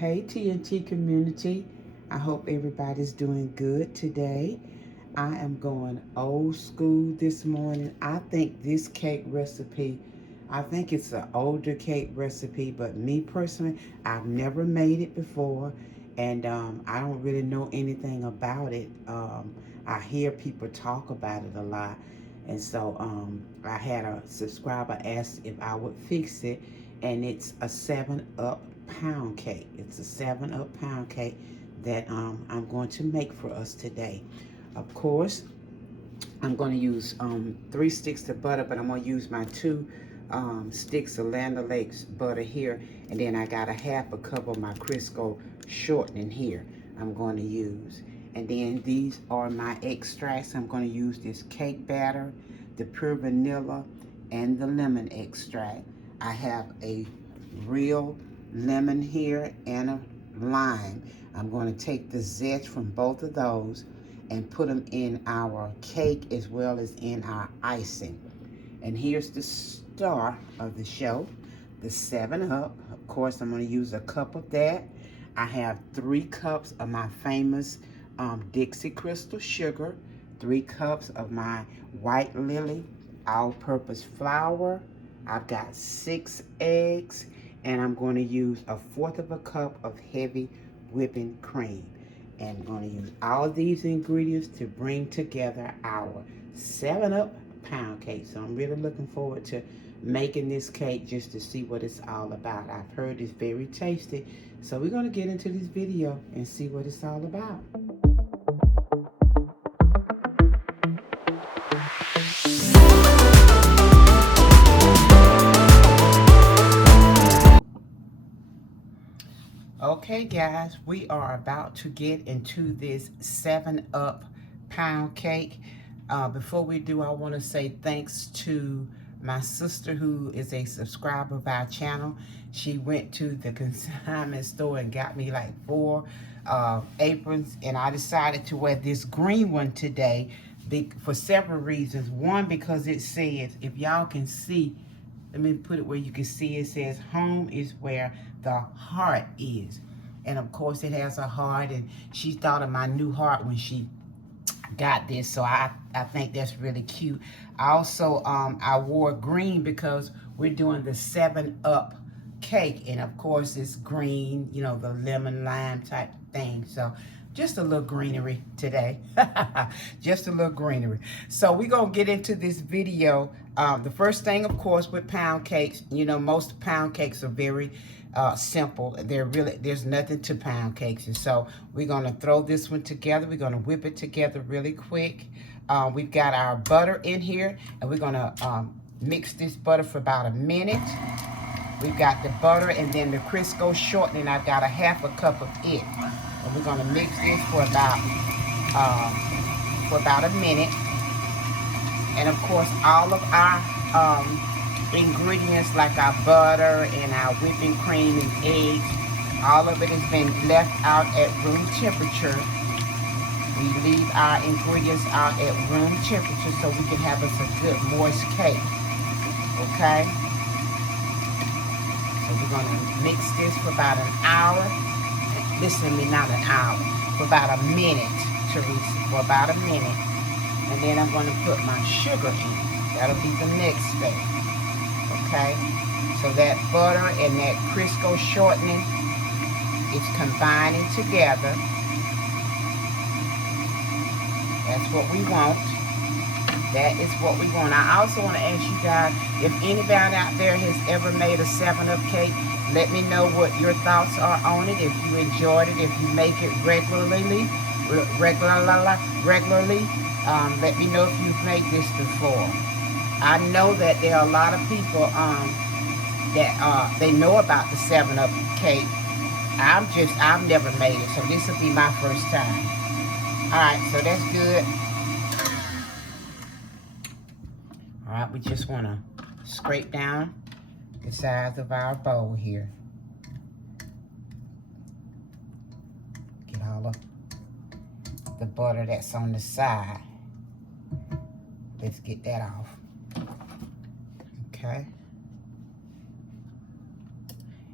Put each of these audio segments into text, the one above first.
Hey TNT community, I hope everybody's doing good today. I am going old school this morning. I think this cake recipe, I think it's an older cake recipe, but me personally, I've never made it before, and I don't really know anything about it. I hear people talk about it a lot, and so I had a subscriber ask if I would fix it, and it's a 7-Up pound cake. It's a 7-Up pound cake that I'm going to make for us today. Of course, I'm going to use 3 sticks of butter, but I'm going to use my 2 sticks of Land O'Lakes butter here, and then I got a half a cup of my Crisco shortening here I'm going to use. And then these are my extracts. I'm going to use this cake batter, the pure vanilla, and the lemon extract. I have a real lemon here and a lime. I'm going to take the zest from both of those and put them in our cake as well as in our icing. And here's the star of the show, the 7-Up. Of course, I'm going to use a cup of that. I have 3 cups of my famous Dixie crystal sugar, 3 cups of my white lily all-purpose flour. I've got 6 eggs, and I'm going to use 1/4 of a cup of heavy whipping cream. And I'm going to use all of these ingredients to bring together our 7-Up pound cake. So I'm really looking forward to making this cake just to see what it's all about. I've heard it's very tasty. So we're going to get into this video and see what it's all about. Okay guys, we are about to get into this 7-Up pound cake. Before we do, I want to say thanks to my sister who is a subscriber of our channel. She went to the consignment store and got me like 4 aprons, and I decided to wear this green one today for several reasons. One, because it says, if y'all can see, let me put it where you can see, it says home is where the heart is. And of course it has a heart, and she thought of my new heart when she got this, so I think that's really cute. I also I wore green because we're doing the 7-Up cake, and of course it's green, you know, the lemon lime type thing. So just a little greenery today. Just a little greenery. So we're gonna get into this video. The first thing, of course, with pound cakes, you know, most pound cakes are very simple. There's nothing to pound cakes. And so we're gonna throw this one together. We're gonna whip it together really quick. We've got our butter in here, and we're gonna mix this butter for about a minute. We've got the butter and then the Crisco shortening. I've got a half a cup of it. And we're gonna mix this for about a minute. And of course, all of our ingredients like our butter and our whipping cream and eggs, all of it has been left out at room temperature. We leave our ingredients out at room temperature so we can have us a good moist cake. Okay? So we're gonna mix this for about an hour. Listen to me, not an hour, for about a minute, Teresa, for about a minute. And then I'm gonna put my sugar in. That'll be the next step. Okay? So that butter and that Crisco shortening is combining together. That's what we want. That is what we want. I also want to ask you guys, if anybody out there has ever made a 7-Up cake, let me know what your thoughts are on it. If you enjoyed it, if you make it regularly, let me know if you've made this before. I know that there are a lot of people that they know about the 7-Up cake. I've never made it, so this will be my first time. All right, so that's good. All right, we just want to scrape down the sides of our bowl here. Get all of the butter that's on the side. Let's get that off. Okay.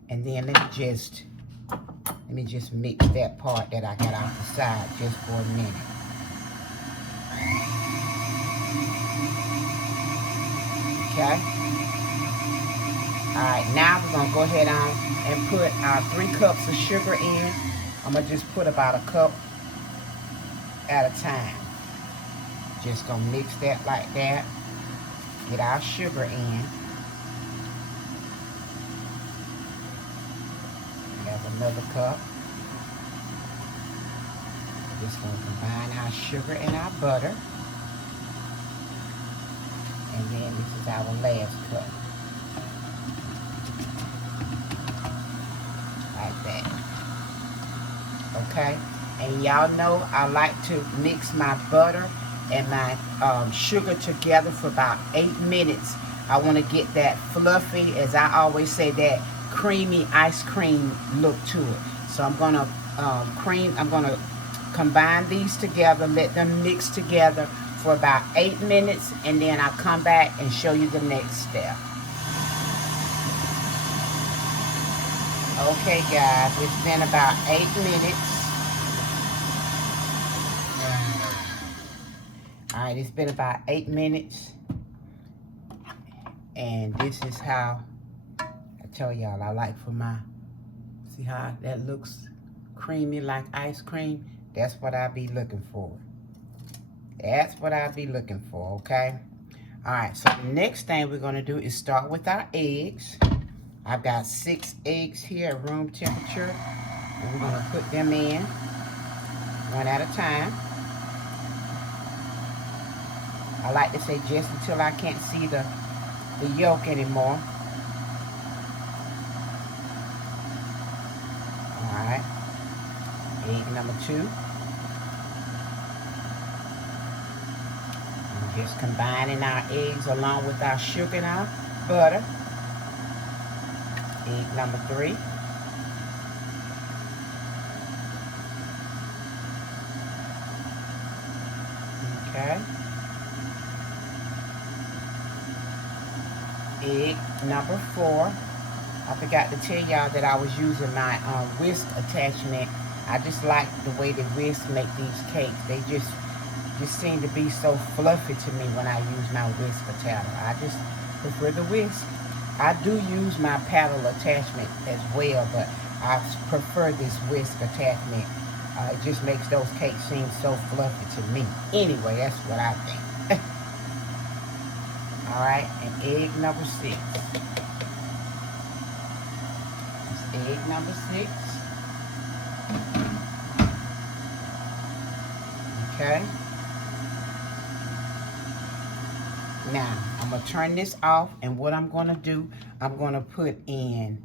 And then let me just Let me just mix that part that I got off the side just for a minute. Okay. Alright, now we're going to go ahead on and put our 3 cups of sugar in. I'm going to just put about a cup at a time. Just going to mix that like that. Get our sugar in. Have another cup. Just going to combine our sugar and our butter. And then this is our last cup. Like that. Okay? And y'all know I like to mix my butter and my sugar together for about 8 minutes. I want to get that fluffy, as I always say, that creamy ice cream look to it. So I'm going to combine these together, let them mix together for about 8 minutes, and then I'll come back and show you the next step. Okay guys, it's been about 8 minutes. Alright, it's been about 8 minutes. And this is how, I tell y'all, I like for my, see how that looks creamy like ice cream? That's what I be looking for. That's what I be looking for, okay? Alright, so the next thing we're going to do is start with our eggs. I've got 6 eggs here at room temperature. And we're going to put them in one at a time. I like to say just until I can't see the yolk anymore. Alright. Egg number 2. I'm just combining our eggs along with our sugar and our butter. Egg number 3. Okay. Egg number 4. I forgot to tell y'all that I was using my whisk attachment. I just like the way the whisk make these cakes. They just seem to be so fluffy to me when I use my whisk attachment. I just prefer the whisk. I do use my paddle attachment as well, but I prefer this whisk attachment. It just makes those cakes seem so fluffy to me. Anyway, that's what I think. Alright, and egg number 6. That's egg number 6. Okay. Now, I'm going to turn this off, and what I'm going to do, I'm going to put in,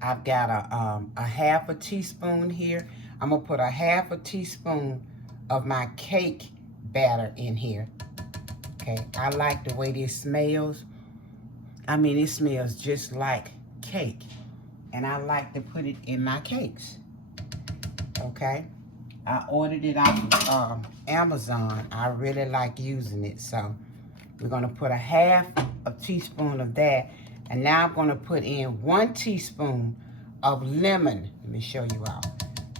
I've got a half a teaspoon here. I'm going to put a half a teaspoon of my cake batter in here. Okay, I like the way this smells. I mean, it smells just like cake. And I like to put it in my cakes. Okay. I ordered it off of Amazon. I really like using it. So we're going to put a half a teaspoon of that. And now I'm going to put in 1 teaspoon of lemon. Let me show you all.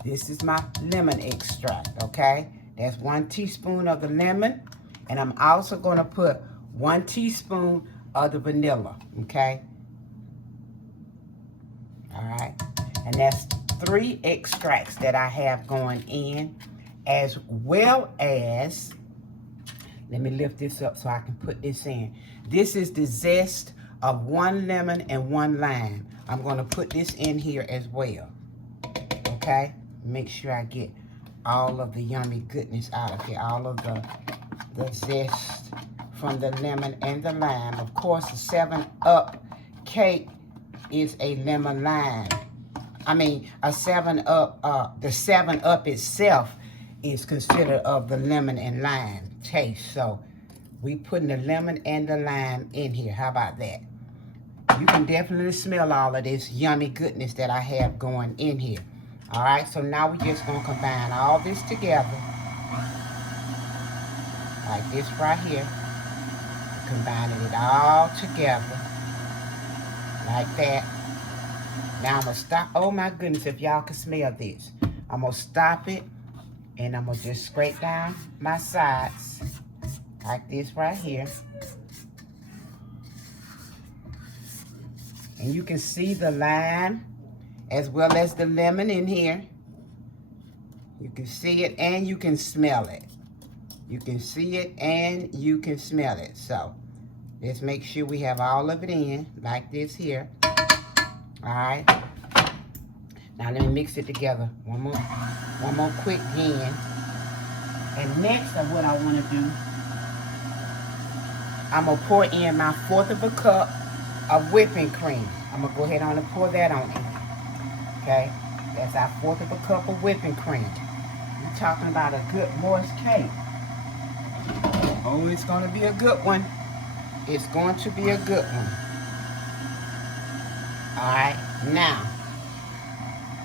This is my lemon extract, okay? That's 1 teaspoon of the lemon. And I'm also going to put 1 teaspoon of the vanilla, okay? All right. And that's 3 extracts that I have going in, as well as, let me lift this up so I can put this in. This is the zest of 1 lemon and 1 lime. I'm going to put this in here as well, okay? Make sure I get all of the yummy goodness out of here, all of the zest from the lemon and the lime. Of course, the 7-Up cake is a lemon lime. I mean, a 7-Up, the 7-Up itself is considered of the lemon and lime taste. So we putting the lemon and the lime in here. How about that? You can definitely smell all of this yummy goodness that I have going in here. All right, so now we're just going to combine all this together. Like this right here. Combining it all together. Like that. Now I'm going to stop. Oh my goodness, if y'all can smell this. I'm going to stop it, and I'm going to just scrape down my sides like this right here. And you can see the lime as well as the lemon in here. You can see it and you can smell it. You can see it and you can smell it. So let's make sure we have all of it in like this here. All right. Now let me mix it together. One more quick again. And next, what I want to do, I'm going to pour in my 1/4 of a cup of whipping cream. I'm going to go ahead on and pour that on in. Okay? That's our 1/4 of a cup of whipping cream. We're talking about a good moist cake. Oh, it's going to be a good one. It's going to be a good one. All right. Now,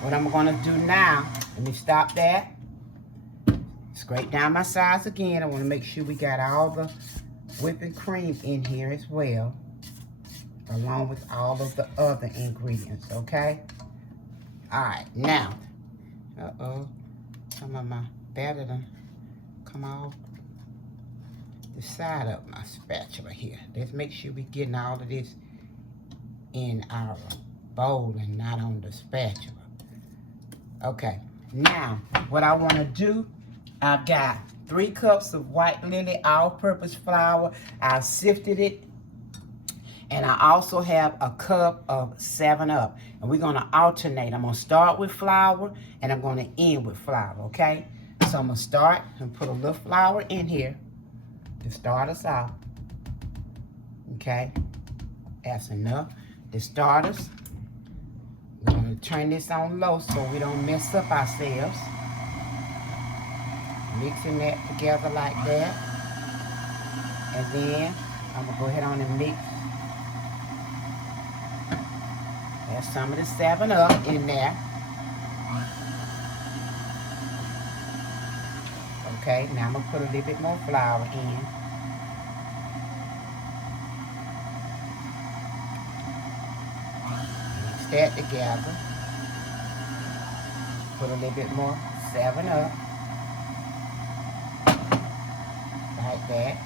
what I'm going to do now, let me stop that. Scrape down my sides again. I want to make sure we got all the whipping cream in here as well, along with all of the other ingredients, okay? All right, now, some of my batter done come off the side of my spatula here. Let's make sure we're getting all of this in our bowl and not on the spatula. Okay, now, what I want to do, I've got 3 cups of white lily all-purpose flour. I sifted it. And I also have a cup of 7-Up. And we're going to alternate. I'm going to start with flour, and I'm going to end with flour, okay? So I'm going to start and put a little flour in here to start us off. Okay? That's enough to start us. We're going to turn this on low so we don't mess up ourselves. Mixing that together like that. And then I'm going to go ahead on and mix. There's some of the 7-Up in there. Okay, now I'm going to put a little bit more flour in. Mix that together. Put a little bit more 7-Up. Like that.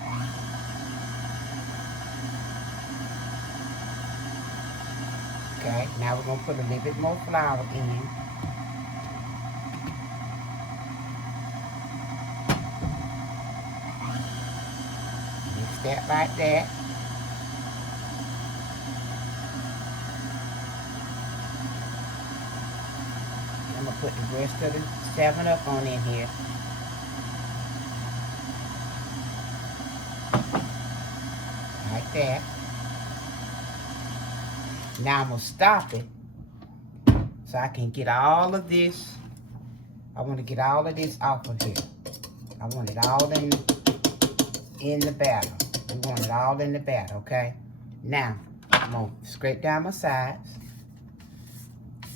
Okay, now we're going to put a little bit more flour in. Mix that like that. I'm going to put the rest of the 7-Up on in here. Like that. Now I'm going to stop it so I can get all of this. I want to get all of this off of here. I want it all in the batter. We want it all in the batter, okay? Now, I'm going to scrape down my sides,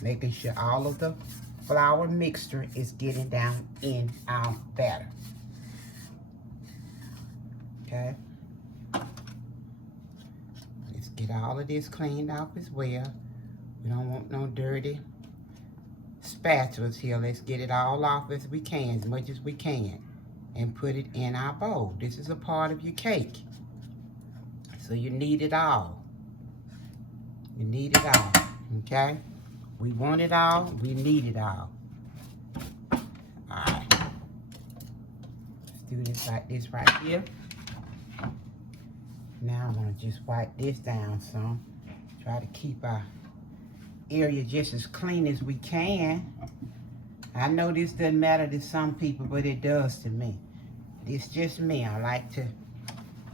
making sure all of the flour mixture is getting down in our batter. Okay? Get all of this cleaned off as well. We don't want no dirty spatulas here. Let's get it all off as we can, as much as we can, and put it in our bowl. This is a part of your cake, so you need it all. You need it all, okay? We want it all. We need it all. All right. Let's do this like this right here. Now I'm going to just wipe this down some. Try to keep our area just as clean as we can. I know this doesn't matter to some people, but it does to me. It's just me. I like to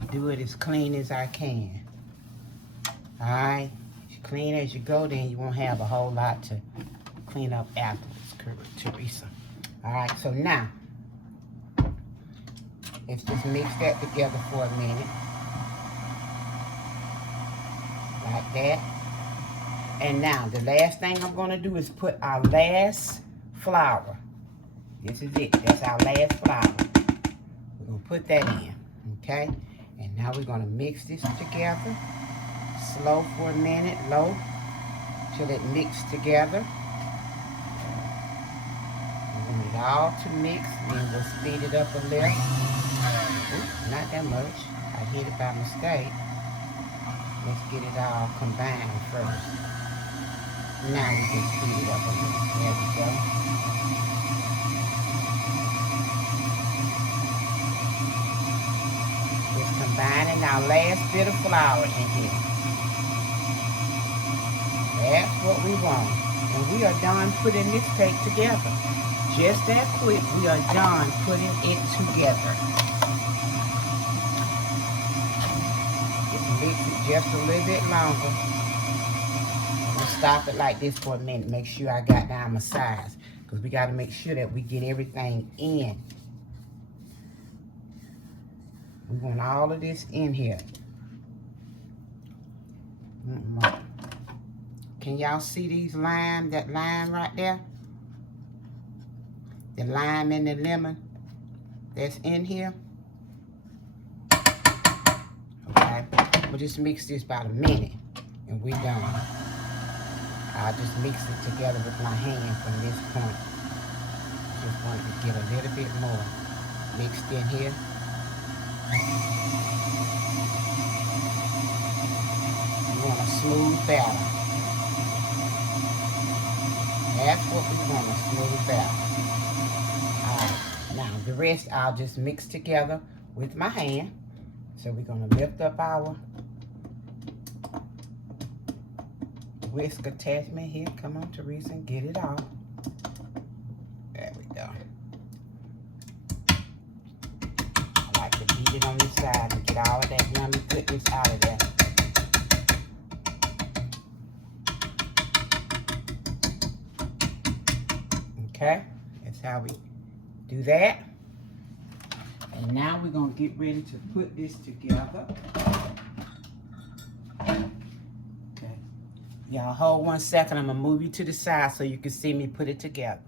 do it as clean as I can. Alright? As clean as you go, then you won't have a whole lot to clean up afterwards, Teresa. Alright, so now, let's just mix that together for a minute. Like that. And now the last thing I'm going to do is put our last flour. This is it. That's our last flour. We're going to put that in. Okay? And now we're going to mix this together. Slow for a minute. Low. till it mixes together. We want it all to mix, then we'll speed it up a little. Ooh, not that much. I hit it by mistake. Let's get it all combined first. Now we can speed it up a little. There we go. Just combining our last bit of flour in here. That's what we want. And we are done putting this cake together. Just that quick, we are done putting it together. Just mix it just a little bit longer. We'll stop it like this for a minute. Make sure I got down my sides, because we got to make sure that we get everything in. We want all of this in here. Can y'all see these lime, that lime right there? The lime and the lemon that's in here. Okay, we'll just mix this about a minute and we're done. I'll just mix it together with my hand from this point. Just want to get a little bit more mixed in here. You want a smooth batter. That's what we want, a smooth batter. Alright, now the rest I'll just mix together with my hand. So we're going to lift up our whisk attachment here. Come on, Teresa, and get it off. There we go. I like to beat it on this side and get all of that yummy goodness out of there. Okay, that's how we do that. And now we're going to get ready to put this together. Okay. Y'all hold 1 second. I'm going to move you to the side so you can see me put it together.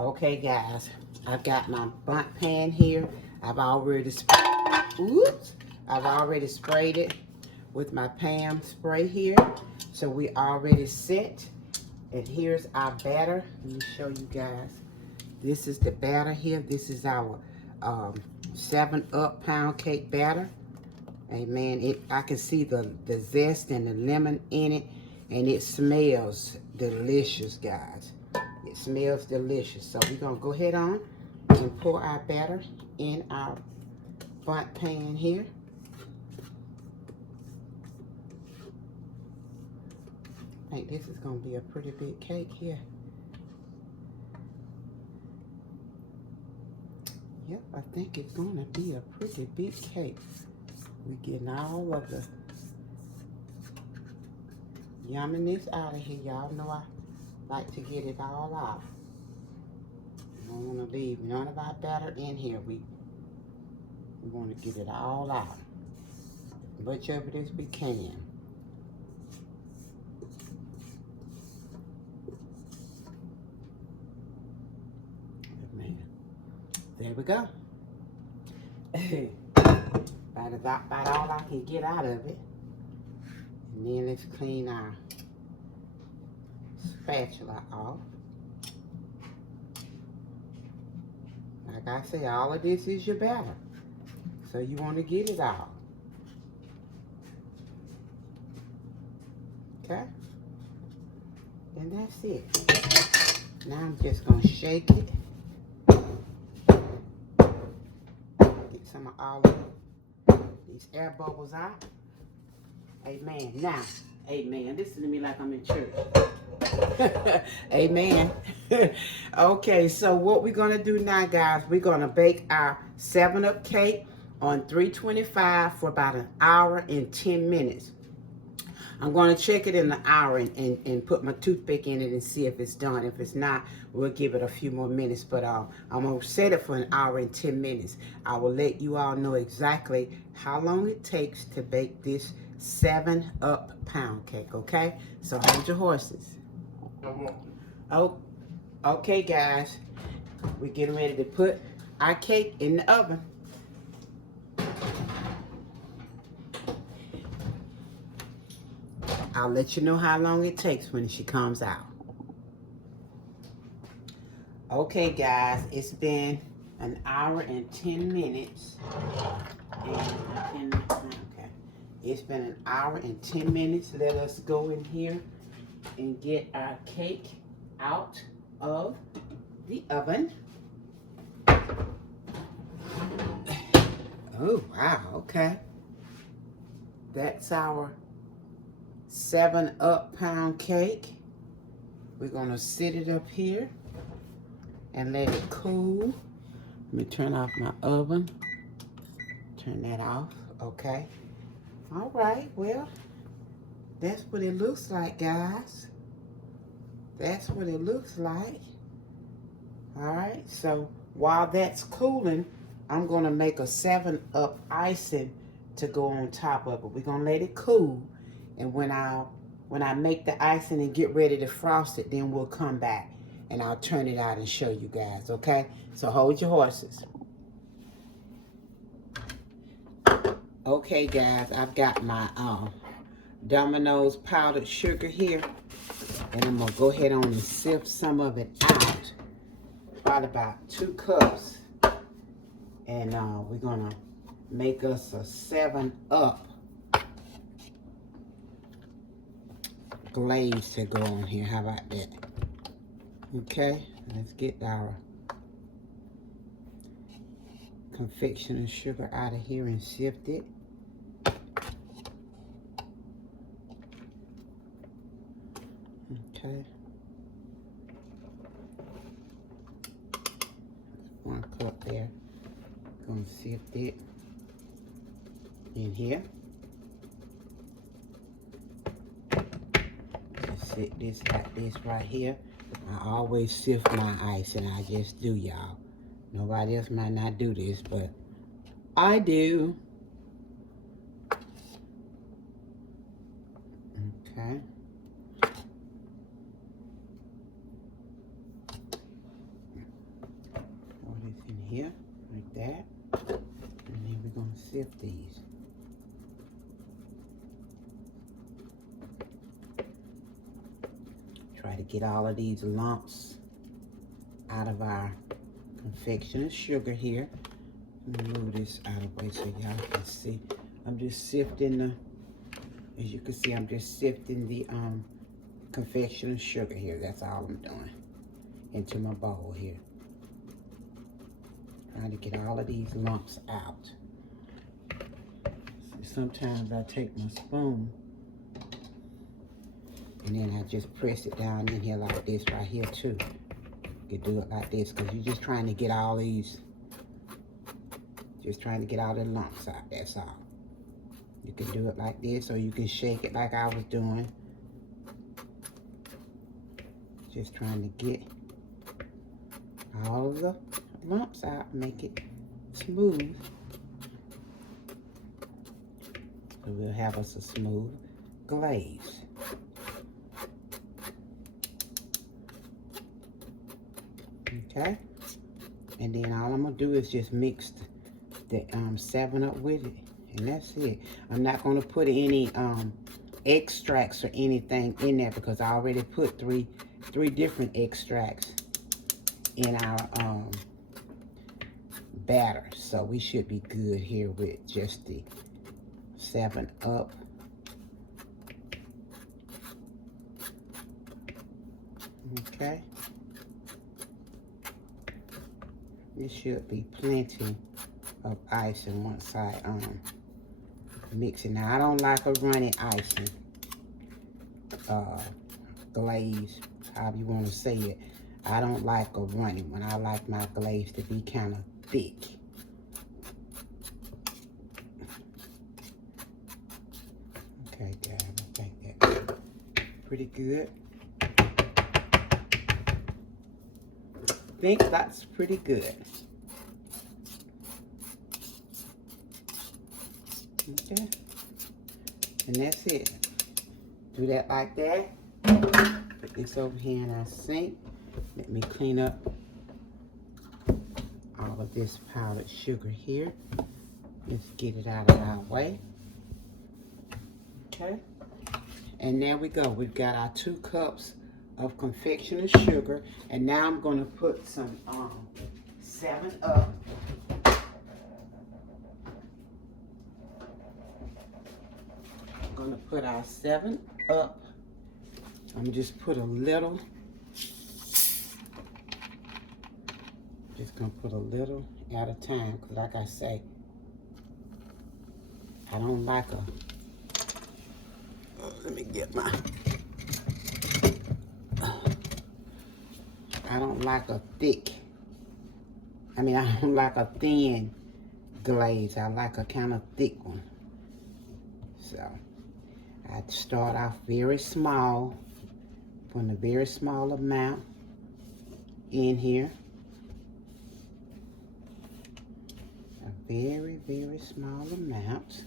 Okay, guys. I've got my bundt pan here. I've already sprayed it with my Pam spray here. So we already set. And here's our batter. Let me show you guys. This is the batter here. This is our 7-Up pound cake batter. Amen. I can see the zest and the lemon in it. And it smells delicious, guys. It smells delicious. So we're going to go ahead on and pour our batter in our bundt pan here. I think this is going to be a pretty big cake here. Yep, I think it's going to be a pretty big cake. We're getting all of the yumminess out of here. Y'all know I like to get it all out. We don't want to leave none of our batter in here. We want to get it all out. Much of it as we can. There we go. About all I can get out of it. And then let's clean our spatula off. Like I say, all of this is your batter. So you want to get it out. Okay? And that's it. Now I'm just going to shake it. Some of all of these air bubbles out. Amen. Now, amen. Listen to me like I'm in church. Amen. Okay, so what we're going to do now, guys, we're going to bake our 7-Up cake on 325 for about 1 hour and 10 minutes. I'm going to check it in an hour and put my toothpick in it and see if it's done. If it's not, we'll give it a few more minutes. But I'm going to set it for 1 hour and 10 minutes. I will let you all know exactly how long it takes to bake this 7-Up pound cake, okay? So hold your horses. Oh, okay, guys. We're getting ready to put our cake in the oven. I'll let you know how long it takes when she comes out. Okay, guys, it's been an hour and 10 minutes. Okay. It's been an hour and 10 minutes. Let us go in here and get our cake out of the oven. Oh, wow, okay. That's our 7 Up pound cake. We're gonna sit it up here and let it cool. Let me turn off my oven. Turn that off, okay. All right, well, that's what it looks like, guys. That's what it looks like. All right, so while that's cooling, I'm gonna make a 7 Up icing to go on top of it. We're gonna let it cool, and when I make the icing and get ready to frost it, then we'll come back and I'll turn it out and show you guys, okay? So hold your horses. Okay, guys, I've got my Domino's powdered sugar here, and I'm gonna go ahead on and sift some of it out, probably about 2 cups, and we're gonna make us a 7 Up glaze to go on here. How about that? Okay, let's get our confectioner sugar out of here and sift it. Okay. 1 cup there. Gonna sift it in here. Just sit this like this right here. I always sift my ice, and I just do, y'all. Nobody else might not do this, but I do. Okay. Throw this in here, like that. And then we're gonna sift these. Try to get all of these lumps out of our confectioner sugar here. Let me move this out of the way so y'all can see. I'm just sifting the, as you can see, I'm just sifting the confectioner sugar here. That's all I'm doing into my bowl here. Trying to get all of these lumps out. Sometimes I take my spoon and then I just press it down in here like this right here too. You can do it like this because you're just trying to get all these, just trying to get all the lumps out, that's all. You can do it like this, or you can shake it like I was doing. Just trying to get all of the lumps out, make it smooth. So we'll have us a smooth glaze. Okay, and then all I'm gonna do is just mix the 7 Up with it, and that's it. I'm not gonna put any extracts or anything in there because I already put three different extracts in our batter, so we should be good here with just the 7 Up. Okay. There should be plenty of icing once I mix it. Now I don't like a runny icing, glaze, however you want to say it. I don't like a runny one. I like my glaze to be kind of thick. Okay, guys, I think that's pretty good. I think that's pretty good. Okay, and that's it. Do that like that. Put this over here in our sink. Let me clean up all of this powdered sugar here. Let's get it out of our way. Okay, And there we go. We've got our 2 cups of confectioner's sugar. And now I'm going to put some 7-Up. I'm going to put our 7-Up. I'm just put a little. Just going to put a little at a time. Because like I say, I don't like a... let me get my... I don't like a thick... I don't like a thin glaze. I like a kind of thick one. So, I start off very small. Putting a very small amount in here. A very, very small amount.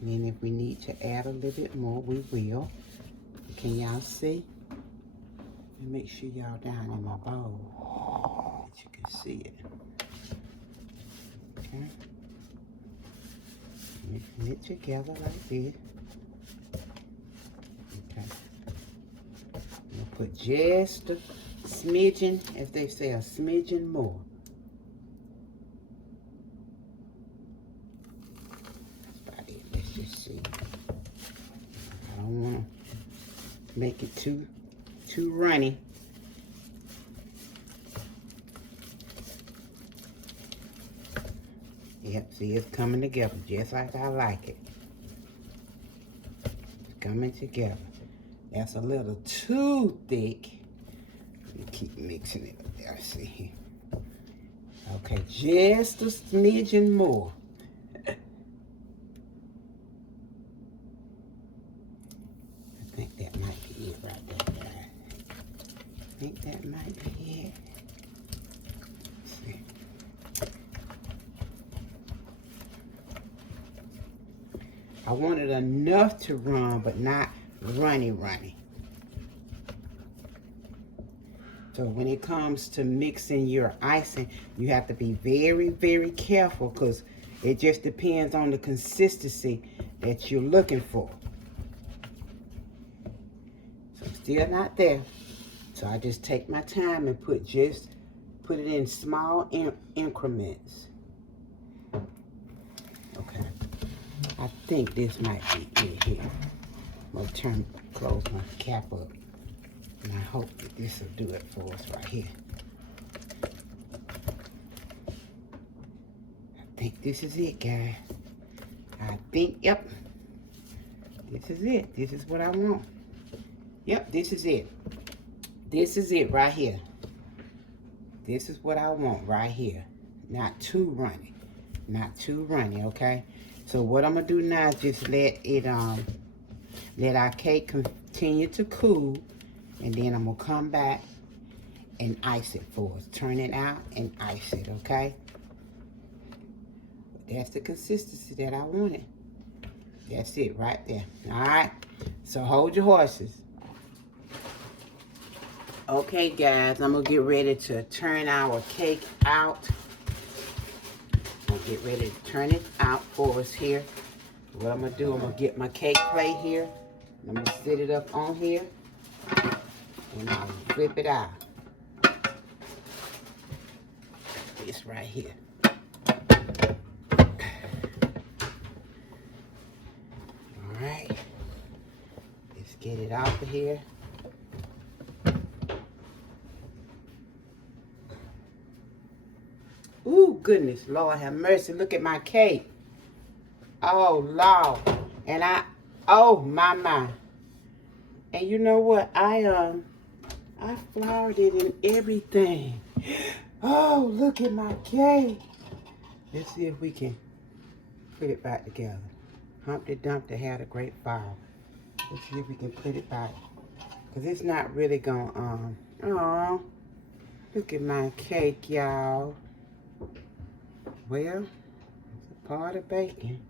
And then if we need to add a little bit more, we will. Can y'all see? And make sure y'all down in my bowl that you can see it. Okay. Mixing it together like this. Okay. We'll put just a smidgen, as they say, a smidgen more. Let's just see. I don't want to make it too runny. Yep, see, it's coming together just like I like it. It's coming together. That's a little too thick. Let me keep mixing it up there. See. Okay, just a smidgen more. I think that might be it right there, guys. I think that might be it. Let's see. I wanted enough to run, but not runny. So when it comes to mixing your icing, you have to be very, very careful because it just depends on the consistency that you're looking for. So I'm still not there. So I just take my time and put it in small increments. Okay. I think this might be it here. I'm gonna close my cap up. And I hope that this will do it for us right here. I think this is it, guys. I think, yep. This is it. This is what I want. Yep, this is it. This is it right here. This is what I want right here. Not too runny. Not too runny, okay? So what I'm gonna do now is just let our cake continue to cool, and then I'm gonna come back and ice it for us. Turn it out and ice it, okay? That's the consistency that I wanted. That's it right there. All right, so hold your horses. Okay, guys, I'm gonna get ready to turn our cake out. I'm gonna get ready to turn it out for us here. What I'm gonna do, I'm gonna get my cake plate here. I'm gonna set it up on here, and I'll flip it out. This right here. All right, let's get it off of here. Ooh, goodness, Lord have mercy. Look at my cake. Oh, Lord. And oh, my. And you know what? I floured it and everything. Oh, look at my cake. Let's see if we can put it back together. Humpty Dumpty had a great fall. Let's see if we can put it back. Because it's not really going to, oh, look at my cake, y'all. Well, it's a part of baking.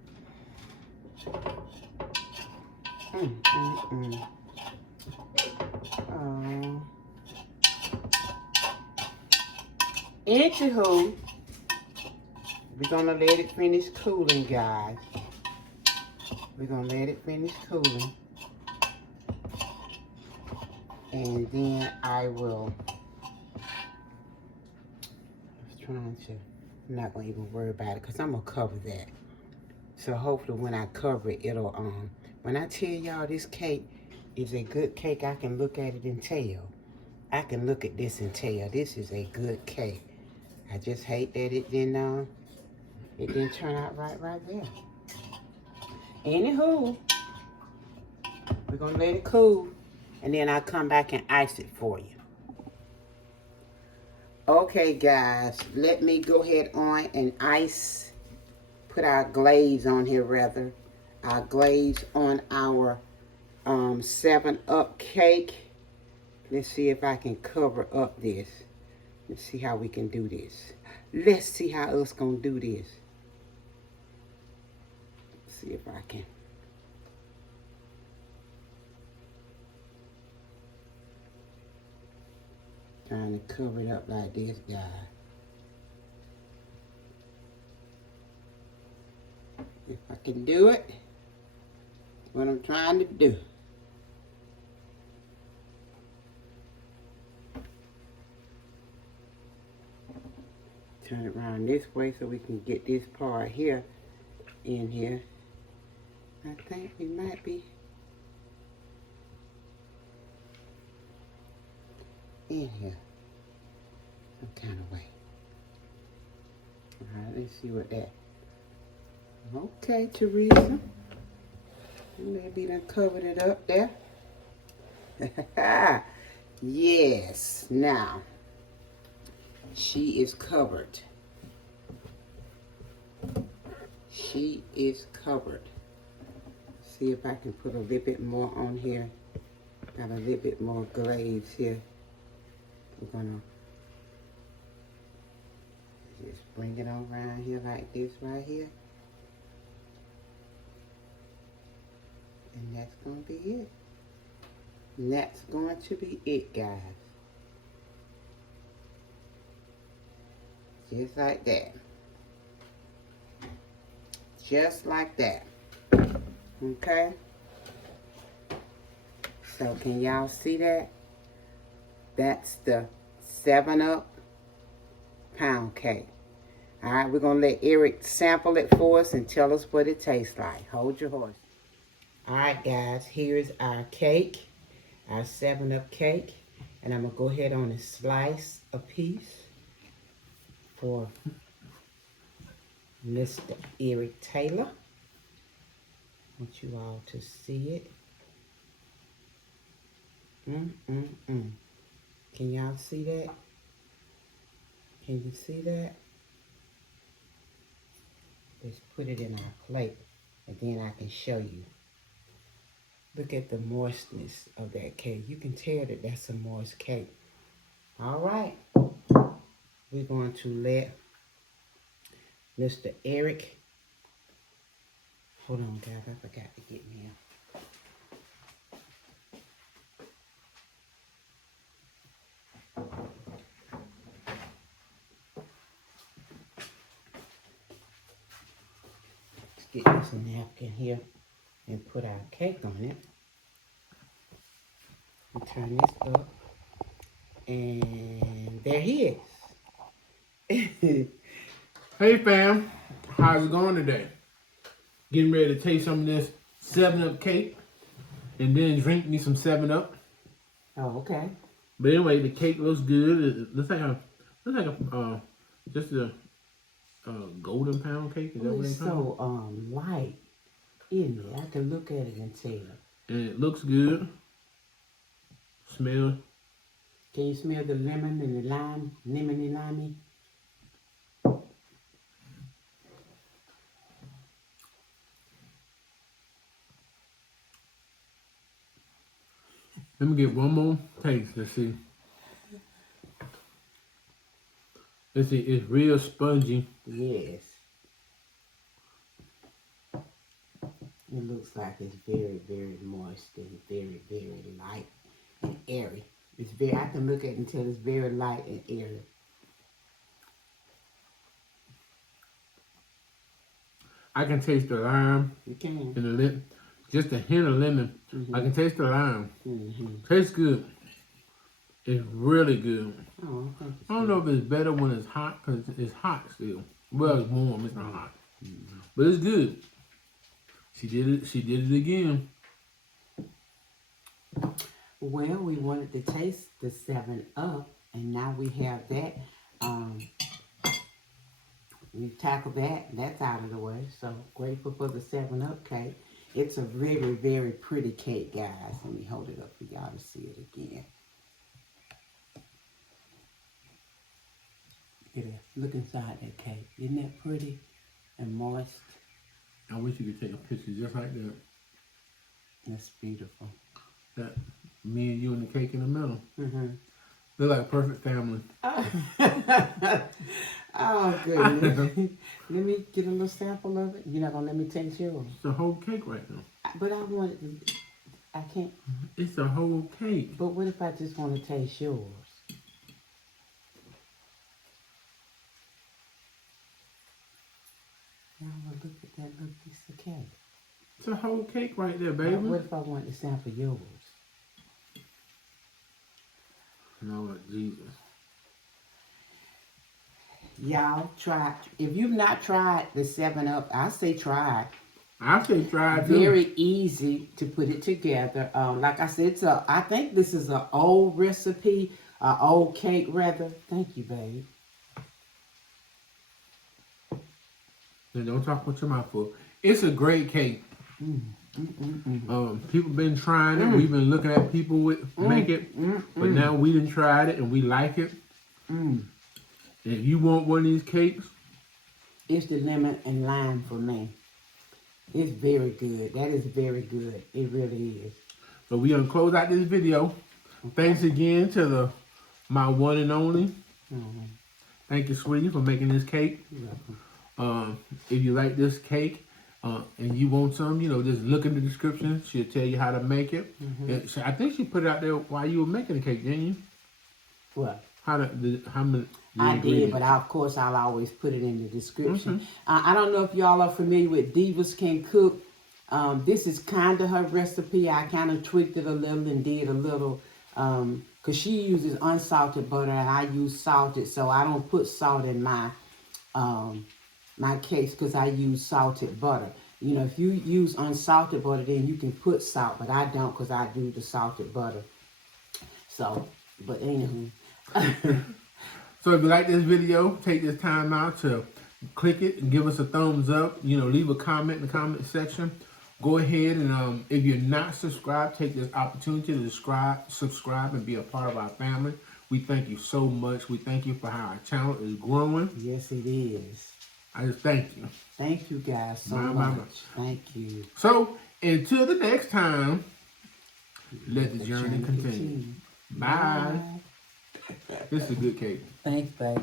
Oh. Anywho, we're gonna let it finish cooling, guys. We're gonna let it finish cooling. And then I will, I'm not gonna even worry about it because I'm gonna cover that. So hopefully when I cover it, it'll, when I tell y'all this cake is a good cake, I can look at it and tell. I can look at this and tell this is a good cake. I just hate that it didn't turn out right there. Anywho, we're gonna let it cool and then I'll come back and ice it for you. Okay guys, let me go ahead on and put our glaze on here rather. Our glaze on our 7-Up cake. Let's see if I can cover up this. Let's see how we can do this. Let's see how us gonna do this. Let's see if I can. Trying to cover it up like this, guy. If I can do it, what I'm trying to do. Turn it around this way so we can get this part here in here. I think we might be in here some kind of way. All right, let's see what that. Okay, Teresa. Maybe done covered it up there. Yes, now she is covered. She is covered. See if I can put a little bit more on here. Got a little bit more glaze here. We're gonna just bring it on around here like this right here. And that's gonna be it. And that's going to be it, guys. Just like that. Just like that. Okay? So can y'all see that? That's the 7-Up pound cake. All right, we're going to let Eric sample it for us and tell us what it tastes like. Hold your horse. All right, guys, here's our cake, our 7-Up cake. And I'm going to go ahead on and slice a piece for Mr. Eric Taylor. I want you all to see it. Can y'all see that? Can you see that? Let's put it in our plate and then I can show you. Look at the moistness of that cake. You can tell that that's a moist cake. All right. We're going to let Mr. Eric. Hold on, guys. I forgot to get me a. Get this napkin here and put our cake on it. And turn this up. And there he is. Hey fam, how's it going today? Getting ready to taste some of this 7-Up cake and then drink me some 7-Up. Oh, okay. But anyway, the cake looks good. It looks like just a golden pound cake. Is that what It's they call so light, isn't it? I can look at it and tell. And it looks good. Smell. Can you smell the lemon and the lime, lemony limey? Let me get one more taste. Let's see. Let's see. It's real spongy. Yes. It looks like it's very, very moist and very, very light and airy. It's very. I can look at it and tell it's very light and airy. I can taste the lime. You can. And the just a hint of lemon. I can taste the lime. Tastes good. It's really good. Oh, I don't know if it's better when it's hot, because it's hot still. Well, it's warm, it's not hot. But it's good. She did it again. Well, we wanted to taste the 7-Up, and now we have that. We tackled that. That's out of the way. So grateful for the 7-Up cake. It's a very, very pretty cake, guys. Let me hold it up for y'all to see it again. Look inside that cake. Isn't that pretty and moist? I wish you could take a picture just like that. That's beautiful. That me and you and the cake in the middle. Mm-hmm. They're like a perfect family. Oh, goodness. Let me get a little sample of it. You're not going to let me taste yours? It's a whole cake right now. But I want it. I can't. It's a whole cake. But what if I just want to taste yours? Now look at that little piece of cake. It's a whole cake right there, baby. What if I want to sample yours? Lord Jesus. Y'all try. If you've not tried the 7-Up, I say try it. I say try it too. Very easy to put it together. Like I said, I think this is an old recipe, an old cake rather. Thank you, babe. Now don't talk with your mouth full. It's a great cake. People been trying it. We've been looking at people make it, but now we done tried it and we like it. If you want one of these cakes, it's the lemon and lime for me. It's very good. That is very good. It really is. So we gonna close out this video. Thanks again to my one and only. Thank you, sweetie, for making this cake. You're welcome. If you like this cake and you want some, just look in the description. She'll tell you how to make it. I think she put it out there while you were making the cake, didn't you? What? How many? I did, but of course I'll always put it in the description. I don't know if y'all are familiar with Divas Can Cook. This is kind of her recipe. I kind of tweaked it a little and did a little, because she uses unsalted butter and I use salted, so I don't put salt in my my cakes because I use salted butter. If you use unsalted butter, then you can put salt, but I don't because I do the salted butter. So, but anywho. So if you like this video, take this time out to click it and give us a thumbs up. Leave a comment in the comment section. Go ahead and if you're not subscribed, take this opportunity to subscribe and be a part of our family. We thank you so much. We thank you for how our channel is growing. Yes, it is. I just thank you. Thank you guys so much. Thank you. So until the next time, let the journey continue. Bye. This is a good cake. Thanks, babe.